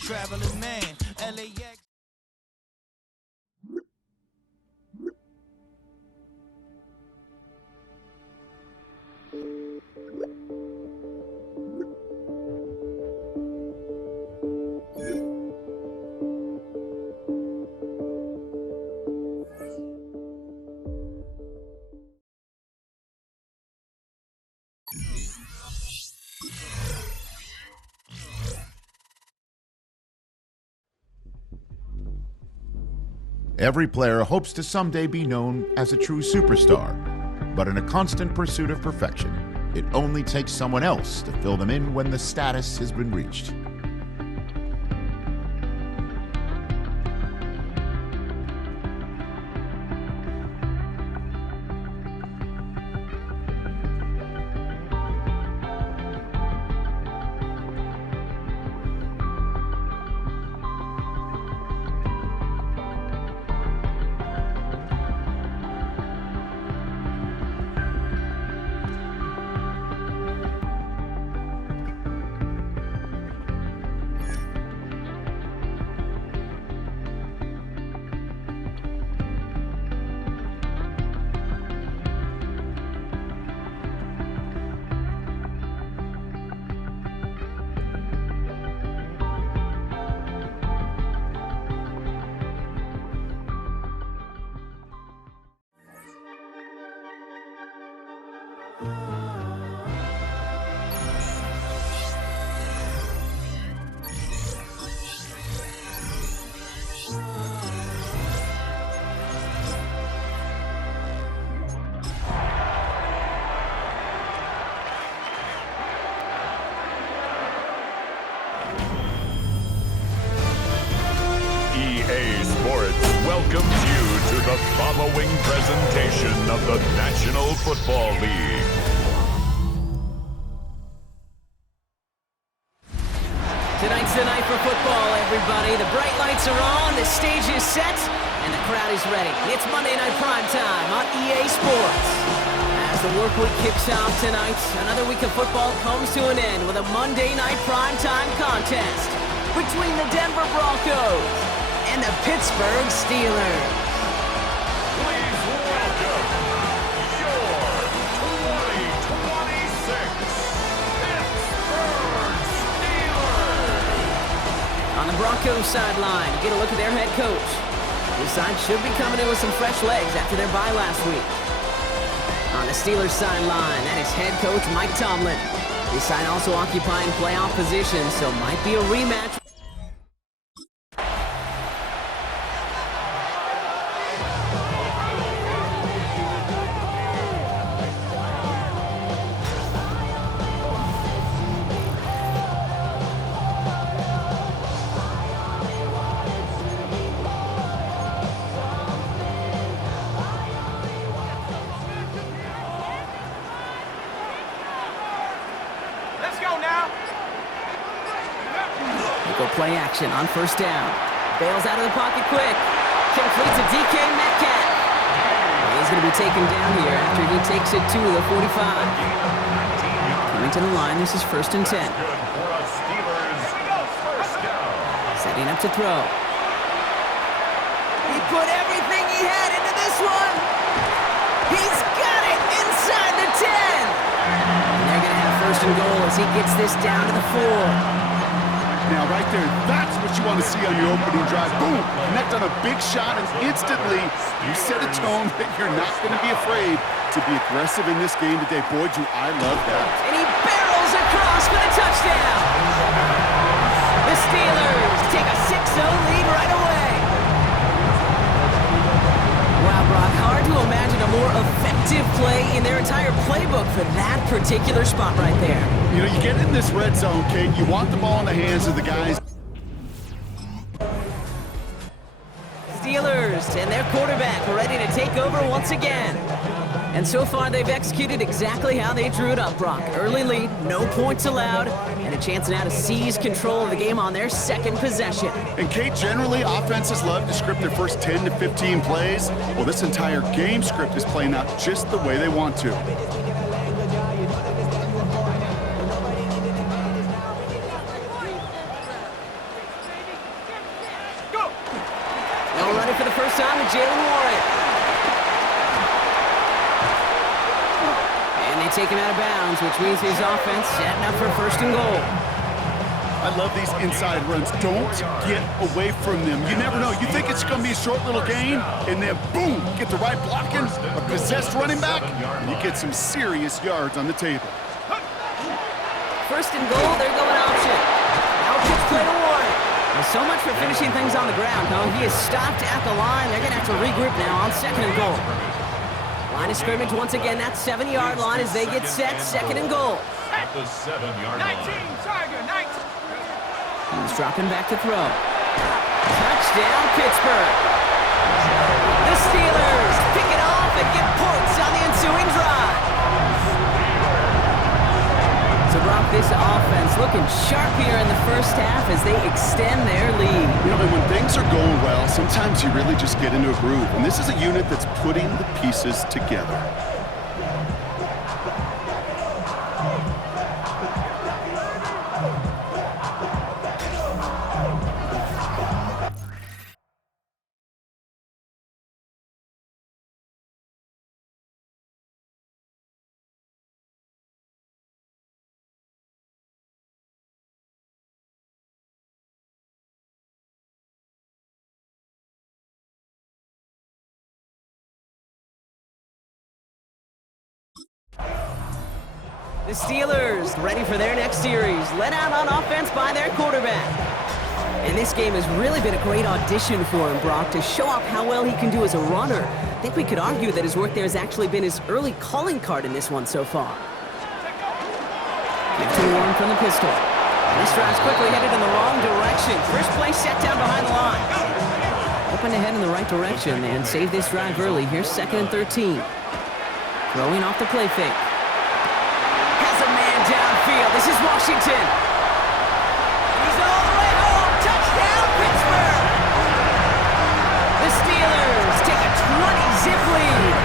Traveling man, LAX. Every player hopes to someday be known as a true superstar, but in a constant pursuit of perfection, it only takes someone else to fill them in when the status has been reached. Welcomes you to the following presentation of the National Football League. Tonight's the night for football, everybody. The bright lights are on, the stage is set, and the crowd is ready. It's Monday Night Primetime on EA Sports. As the work week kicks off tonight, another week of football comes to an end with a Monday Night Primetime contest between the Denver Broncos and the Pittsburgh Steelers. Please welcome your 2026 Pittsburgh Steelers. On the Broncos sideline, get a look at their head coach. This side should be coming in with some fresh legs after their bye last week. On the Steelers sideline, that is head coach Mike Tomlin. This side also occupying playoff position, so might be a rematch. Play action on first down. Bails out of the pocket quick. Completes a DK Metcalf. He's going to be taken down here after he takes it to the 45. Coming to the line, this is 1st and 10. Setting up to throw. He put everything he had into this one. He's got it inside the 10. And they're going to have 1st and goal as he gets this down to the 4. Now, right there, that's what you want to see on your opening drive. Boom! Connect on a big shot, and instantly you set a tone that you're not going to be afraid to be aggressive in this game today. Boy, do I love that. And he barrels across for the touchdown. The Steelers take a 6-0 lead right away. Wow, Brock, hard to imagine a more effective play in their entire playbook for that particular spot right there. You know, you get in this red zone, Kate, you want the ball in the hands of the guys. Steelers and their quarterback ready to take over once again. And so far, they've executed exactly how they drew it up, Brock. Early lead, no points allowed, and a chance now to seize control of the game on their second possession. And Kate, generally, offenses love to script their first 10 to 15 plays. Well, this entire game script is playing out just the way they want to. run it for the first time with Jalen Warren. And they take him out of bounds, which means his offense setting up for first and goal. I love these inside runs. Don't get away from them. You never know. You think it's going to be a short little gain, and then boom, get the right blocking, a possessed running back, and you get some serious yards on the table. First and goal, they're going option. Now pitch play to Warren. Well, so much for finishing things on the ground, huh? He is stopped at the line. They're going to have to regroup now on second and goal. Line of scrimmage once again, that 7-yard line as they get set, second and goal. At the 7-yard line. 19, Tiger, 19. He's dropping back to throw. Touchdown, Pittsburgh. The Steelers pick it off and get points on the ensuing drive. So, Brock, this offense looking sharp here in the first half as they extend their lead. You know, and when things are going well, sometimes you really just get into a groove. And this is a unit that's putting the pieces together. The Steelers ready for their next series, led out on offense by their quarterback. And this game has really been a great audition for him, Brock, to show off how well he can do as a runner. I think we could argue that his work there has actually been his early calling card in this one so far. Give to Warren from the pistol. This drive's quickly headed in the wrong direction. First play set down behind the line. Hoping to head in the right direction and save this drive early. Here's 2nd and 13. Throwing off the play fake. Downfield. This is Washington. He's all the way home. Touchdown, Pittsburgh. The Steelers take a 20-zip lead.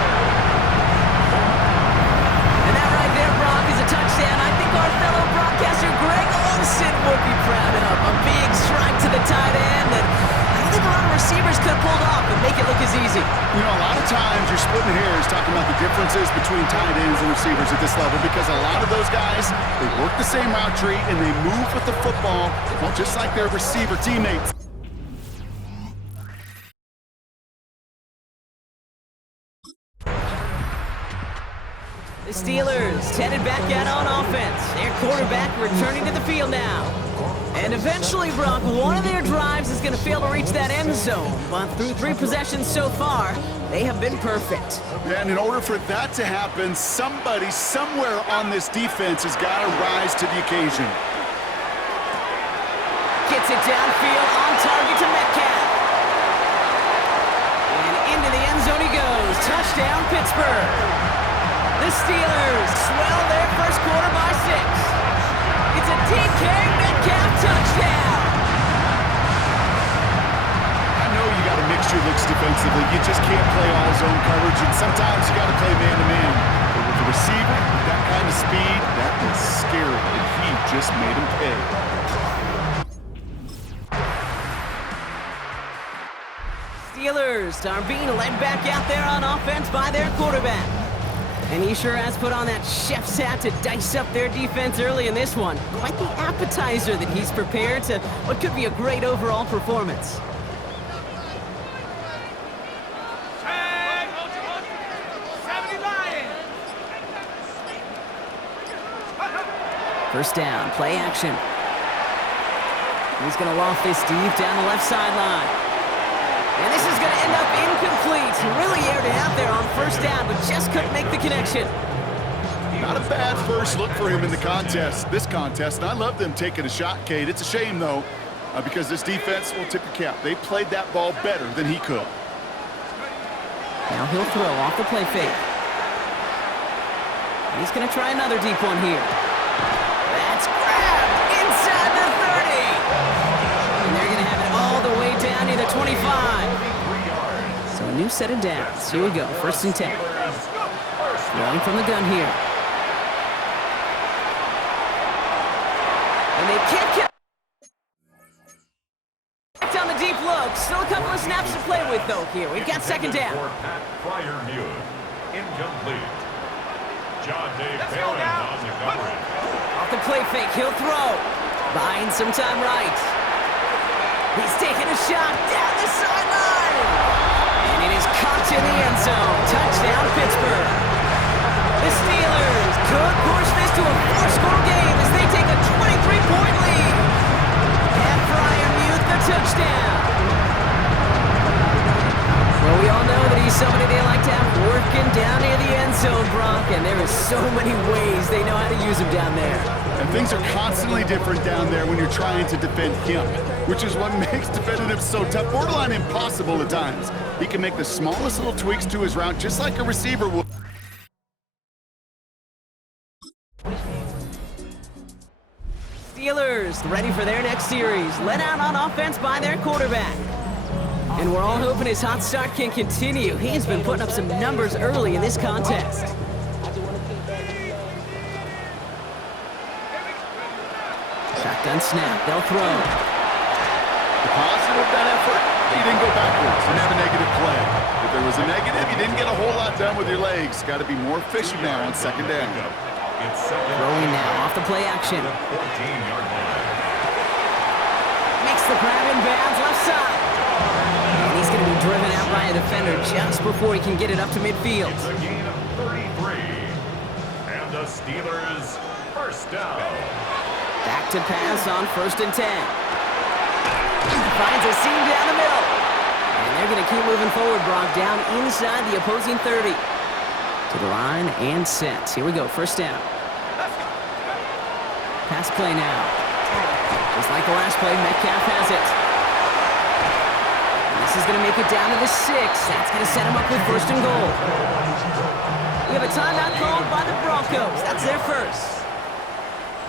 And that right there, Brock, is a touchdown. I think our fellow broadcaster Greg Olsen would be proud of. A big strike to the tight end that I don't think a lot of receivers could have pulled off and make it look as easy. You know, a lot of times you're splitting hairs talking about the differences between tight ends and receivers at this level because a lot of those guys, they work the same route tree and they move with the football, well, just like their receiver teammates. The Steelers headed back out on offense. Their quarterback returning to the field now. And eventually, Brock, one of their drives is going to fail to reach that end zone. But through 3 possessions so far, they have been perfect. Yeah, and in order for that to happen, somebody somewhere on this defense has got to rise to the occasion. Gets it downfield on target to Metcalf. And into the end zone he goes. Touchdown, Pittsburgh. The Steelers swell their first quarter by 6. It's a DK Metcalf touchdown. I know you got to mix your looks defensively. You just can't play all zone coverage, and sometimes you got to play man-to-man. But with the receiver, with that kind of speed, that is scary, and he just made him pay. Steelers are being led back out there on offense by their quarterback. And he sure has put on that chef's hat to dice up their defense early in this one. Quite the appetizer that he's prepared to what could be a great overall performance. First down, play action. He's going to loft this deep down the left sideline. And this is going to end up incomplete. He really aired it out there on first down, but just couldn't make the connection. Not a bad first look for him in the this contest. And I love them taking a shot, Kate. It's a shame, though, because this defense will tip your cap. They played that ball better than he could. Now he'll throw off the play fake. He's going to try another deep one here. That's grabbed inside the 30. And they're going to have it all the way down to the 25. So a new set of downs. Here we go, 1st and 10. Throwing from the gun here. And they can't get on the deep look. Still a couple of snaps to play with, though, here. We've got second down. Incomplete. John Dave Barron on the coverage. Off the play fake, he'll throw. Buying some time right. He's taking a shot down the sideline. And it is caught in the end zone. Touchdown, Pittsburgh. The Steelers could push this to a 4-score game as they take a 23-point lead. And Freiermuth the touchdown. Well, we all know that he's somebody they like to have working down near the end zone, Brock, and there are so many ways they know how to use him down there. And things are constantly different down there when you're trying to defend him, which is what makes defending him so tough, borderline impossible at times. He can make the smallest little tweaks to his route just like a receiver would. Steelers ready for their next series, led out on offense by their quarterback. And we're all hoping his hot start can continue. He's been putting up some numbers early in this contest. Shotgun snap, they'll throw. The positive of that effort, he didn't go backwards and have a negative play. If there was a negative, you didn't get a whole lot done with your legs. Got to be more efficient now on second down. Throwing now off the play action. Makes the grab in bounds left side. And he's going to be driven out by a defender just before he can get it up to midfield. It's a gain of 33. And the Steelers first down. Back to pass on 1st and 10. Finds a seam down the middle. And they're going to keep moving forward, Brock, down inside the opposing 30. To the line and set. Here we go, 1st down. Pass play now. Just like the last play, Metcalf has it. And this is going to make it down to the 6. That's going to set him up with 1st and goal. We have a timeout called by the Broncos. That's their first.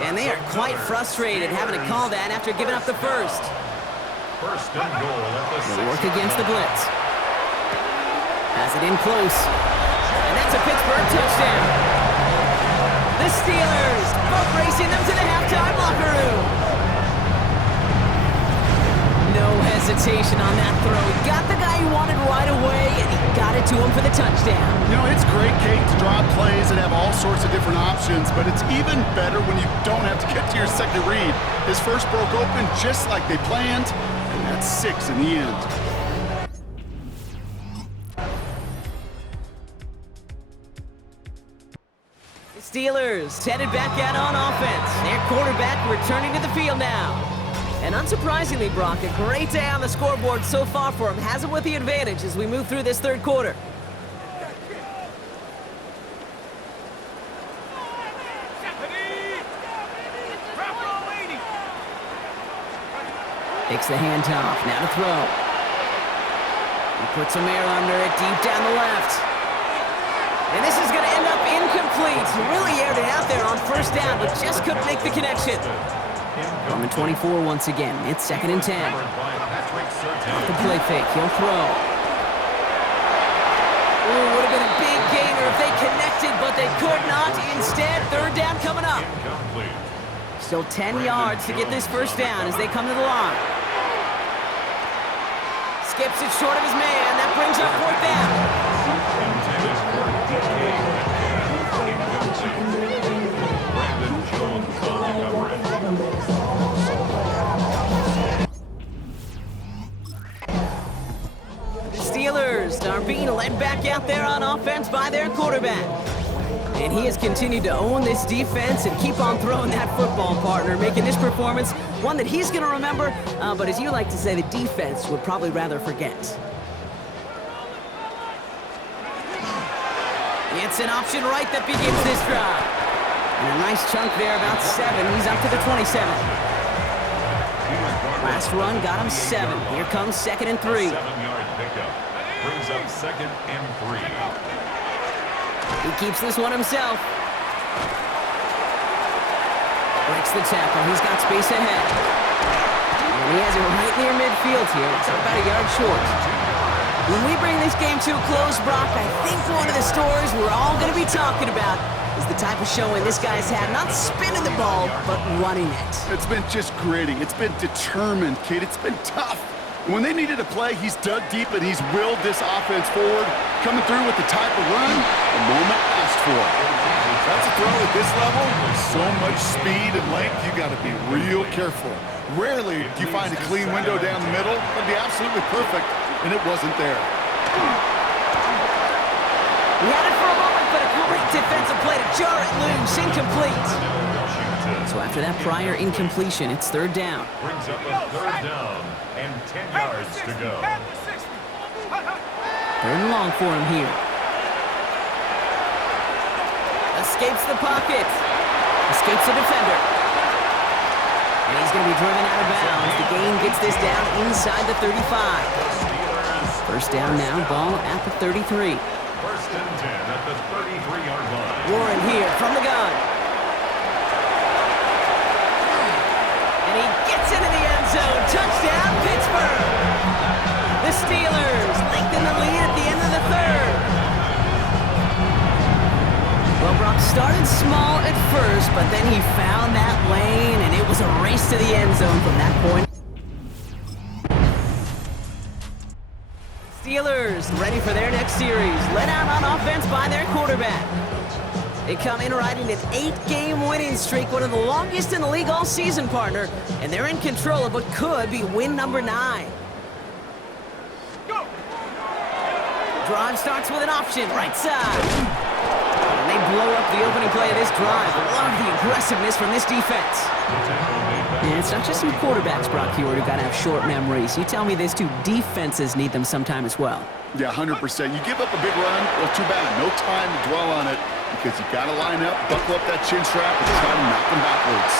And they are quite frustrated having to call that after giving up the first. 1st and goal at the 6. They'll work against the blitz. Has it in close. And that's a Pittsburgh touchdown. The Steelers both racing them to the halftime locker room. No hesitation on that throw. He got the guy he wanted right away, and he got it to him for the touchdown. You know, it's great, Kate, to draw plays and have all sorts of different options, but it's even better when you don't have to get to your second read. His first broke open just like they planned, and that's 6 in the end. Steelers headed back out on offense. Their quarterback returning to the field now. And unsurprisingly, Brock, a great day on the scoreboard so far for him. Has him with the advantage as we move through this 3rd quarter. Takes the handoff, now to throw. He puts some air under it, deep down the left. And this is going to end up incomplete. He really aired it out there on 1st down, but just couldn't make the connection. On the 24 once again. It's 2nd and 10. Off the play fake, he'll throw. Ooh, would have been a big gainer if they connected, but they could not. Instead, 3rd down coming up. Still 10 yards to get this 1st down as they come to the line. Skips it short of his man. That brings up 4th down. Steelers are being led back out there on offense by their quarterback. And he has continued to own this defense and keep on throwing that football, partner, making this performance one that he's going to remember, but as you like to say, the defense would probably rather forget. It's an option right that begins this drive. And a nice chunk there, about 7. He's up to the 27. Last run got him 7. Here comes 2nd and 3. 7-yard pickup. Brings up 2nd and 3. He keeps this one himself. Breaks the tackle. He's got space ahead. And he has it right near midfield here. It's about a yard short. When we bring this game to a close, Brock, I think one of the stories we're all going to be talking about is the type of showing this guy's had, not spinning the ball, but running it. It's been just gritty. It's been determined, kid. It's been tough. When they needed a play, he's dug deep and he's willed this offense forward, coming through with the type of run the moment asked for. That's a throw at this level. There's so much speed and length, you got to be real careful. Rarely do you find a clean window down the middle. That'd be absolutely perfect, and it wasn't there. He had it for a moment, but a great defensive play to jar it loose. Incomplete. So after that prior incompletion, it's third down. Brings up a third down and 10 yards to go. Third and long for him here. Escapes the pocket. Escapes the defender. And he's going to be driven out of bounds. The gain gets this down inside the 35. First down now, ball at the 33. First and 10 at the 33-yard line. Warren here from the gun. And he gets into the end zone. Touchdown, Pittsburgh. The Steelers lengthen the lead at the end of the third. Well, Brock started small at first, but then he found that lane, and it was a race to the end zone from that point. Steelers ready for their next series. Led out on offense by their quarterback. They come in riding an 8-game winning streak, one of the longest in the league all season, partner, and they're in control of what could be win number 9. Drive starts with an option, right side. And they blow up the opening play of this drive. Love the aggressiveness from this defense. And it's not just some quarterbacks, Brock Hewitt, who got to have short memories. You tell me these two defenses need them sometime as well. Yeah, 100%. You give up a big run, well, too bad. No time to dwell on it because you got to line up, buckle up that chin strap, and try to knock them backwards.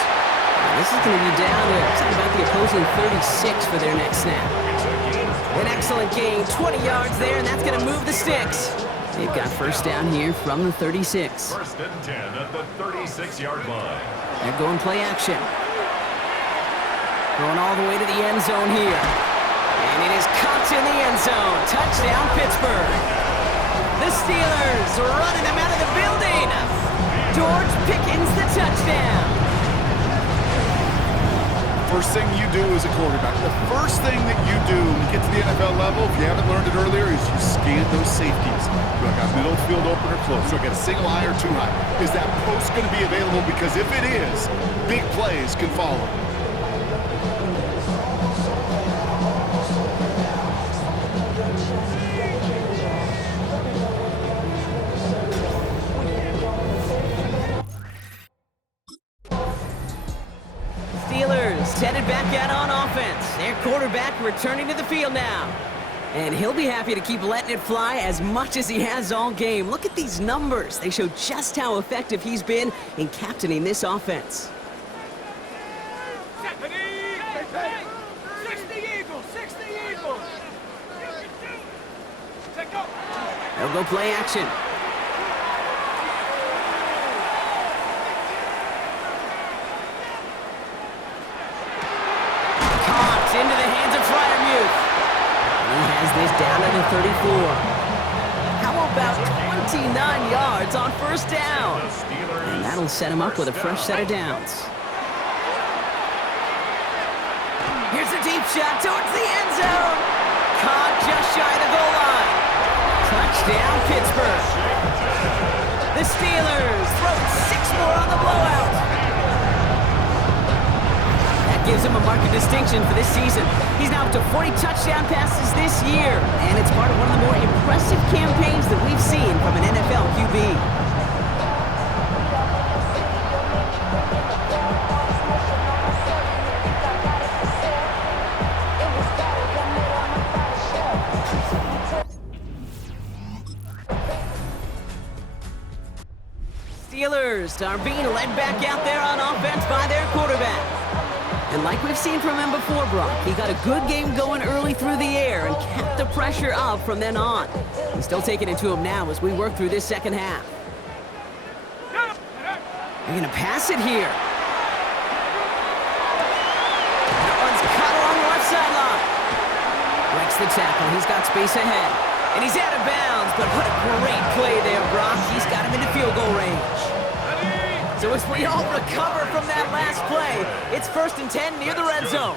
This is going to be down to about the opposing 36 for their next snap. An excellent gain, 20 yards there, and that's going to move the sticks. They've got first down here from the 36. First and 10 at the 36-yard line. They're going play action. Going all the way to the end zone here. And it is caught in the end zone. Touchdown, Pittsburgh. The Steelers running them out of the building. George Pickens, the touchdown. First thing you do as a quarterback, the first thing that you do when you get to the NFL level, if you haven't learned it earlier, is you scan those safeties. Do I got middle field open or close? Do I got a single high or two high? Is that post going to be available? Because if it is, big plays can follow. Headed back out on offense. Their quarterback returning to the field now. And he'll be happy to keep letting it fly as much as he has all game. Look at these numbers. They show just how effective he's been in captaining this offense. 60 Eagles, 60 Eagles. They'll go play action. Into the hands of Fryermuth. He has this down at the 34. How about 29 yards on first down? And that'll set him up with a fresh set of downs. Here's a deep shot towards the end zone. Caught just shy of the goal line. Touchdown, Pittsburgh. The Steelers throw 6 more on the blowout. Gives him a mark of distinction for this season. He's now up to 40 touchdown passes this year, and it's part of one of the more impressive campaigns that we've seen from an NFL QB. Steelers are being led back out there on offense by their quarterback. And like we've seen from him before, Brock, he got a good game going early through the air and kept the pressure up from then on. He's still taking it to him now as we work through this second half. They're going to pass it here. That one's caught along the left sideline. Breaks the tackle. He's got space ahead. And he's out of bounds, but what a great play there, Brock. He's got him into field goal range. So as we all recover from that last play, it's 1st and 10 near the red zone.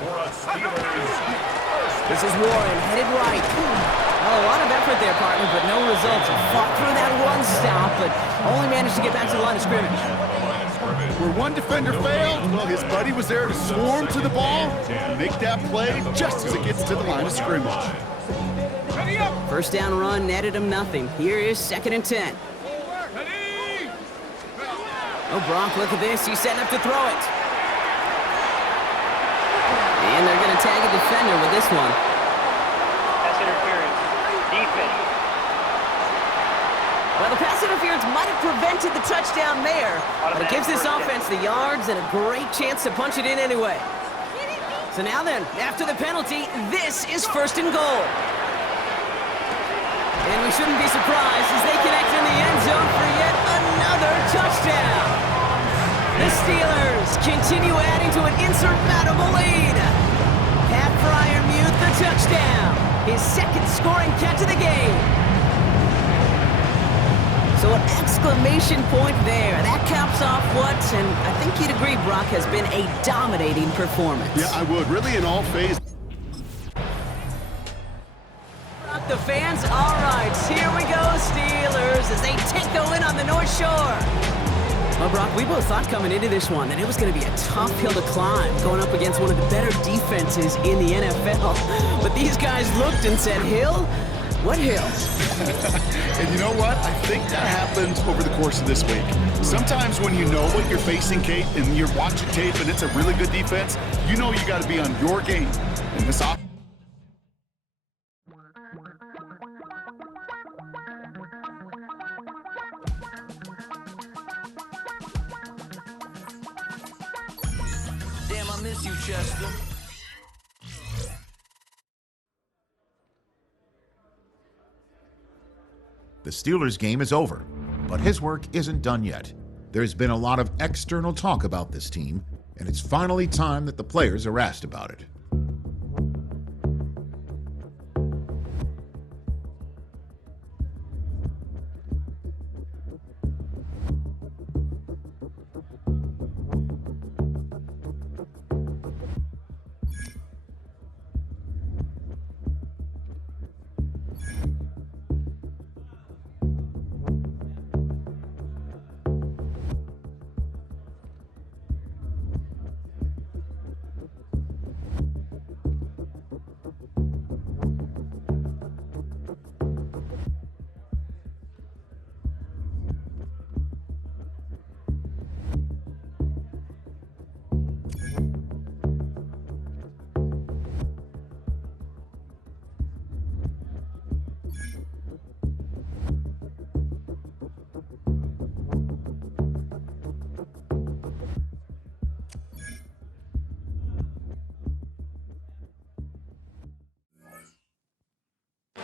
This is Warren, headed right. Well, a lot of effort there, partner, but no results. He fought through that run stop, but only managed to get back to the line of scrimmage. Where one defender failed, well, his buddy was there to swarm to the ball and make that play just as it gets to the line of scrimmage. First down run netted him nothing. Here is 2nd and 10. Oh, Brock, look at this. He's setting up to throw it. And they're going to tag a defender with this one. Pass interference. Defense. Well, the pass interference might have prevented the touchdown there, but it gives this offense the yards and a great chance to punch it in anyway. So now then, after the penalty, this is 1st and goal. And we shouldn't be surprised as they connect in the end zone for yet another touchdown. The Steelers continue adding to an insurmountable lead. Pat Fryermuth the touchdown, his 2nd scoring catch of the game. So an exclamation point there. That caps off what, and I think you'd agree, Brock, has been a dominating performance. Yeah, I would. Really in all phases. The fans, all right, here we go, Steelers, as they take the win on the North Shore. Well, Brock, we both thought coming into this one that it was going to be a tough hill to climb, going up against one of the better defenses in the NFL. But these guys looked and said, Hill? What hill? And you know what? I think that happens over the course of this week. Sometimes when you know what you're facing, Kate, and you're watching tape and it's a really good defense, you know you got to be on your game. And this offense. Damn, I miss you, Chester. The Steelers' game is over, but his work isn't done yet. There's been a lot of external talk about this team, and it's finally time that the players are asked about it.